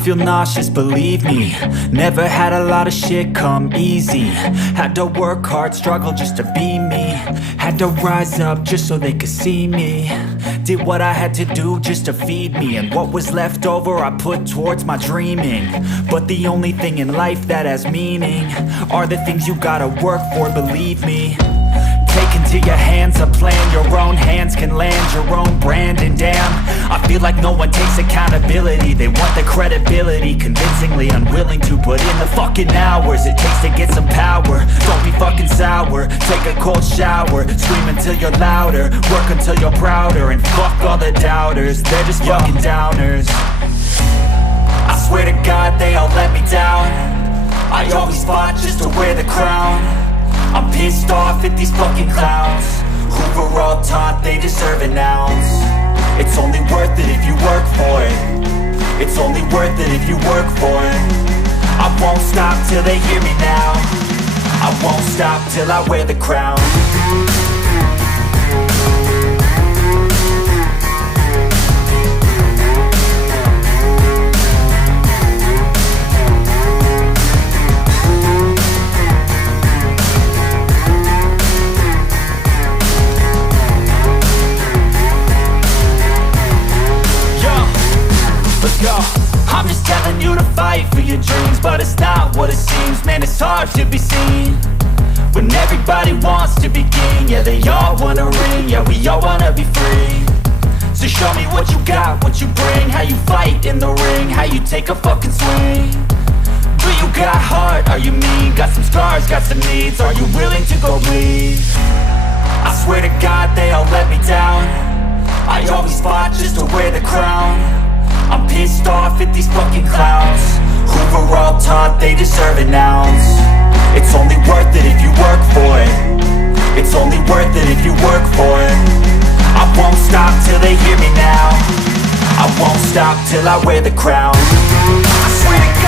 feel nauseous, believe me. Never had a lot of shit come easy. Had to work hard, struggle just to be me. Had to rise up just so they could see me. Did what I had to do just to feed me. And what was left over I put towards my dreaming. But the only thing in life that has meaning are the things you gotta work for, believe me. Take into your hands a plan, your own hands can land your own brand. And damn, I feel like no one takes accountability. They want the credibility, convincingly unwilling to put in the fucking hours it takes to get some power. Don't be fucking sour, take a cold shower. Scream until you're louder, work until you're prouder. And fuck all the doubters, they're just fucking downers. I swear to God they all let me down. I always fought just to wear the crown. I'm pissed off at these fucking clowns who were all taught they deserve an ounce. It's only worth it if you work for it. It's only worth it if you work for it. I won't stop till they hear me now. I won't stop till I wear the crown. I'm just telling you to fight for your dreams, but it's not what it seems. Man, it's hard to be seen when everybody wants to be king. Yeah, they all wanna ring, yeah, we all wanna be free. So show me what you got, what you bring, how you fight in the ring, how you take a fucking swing. Do you got heart, are you mean? Got some scars, got some needs, are you willing to go bleed? I swear to God they all let me down. I always fought just to wear the crown. I'm pissed off at these fucking clowns who were all taught they deserve an ounce. It's only worth it if you work for it. It's only worth it if you work for it. I won't stop till they hear me now. I won't stop till I wear the crown. I swear to God.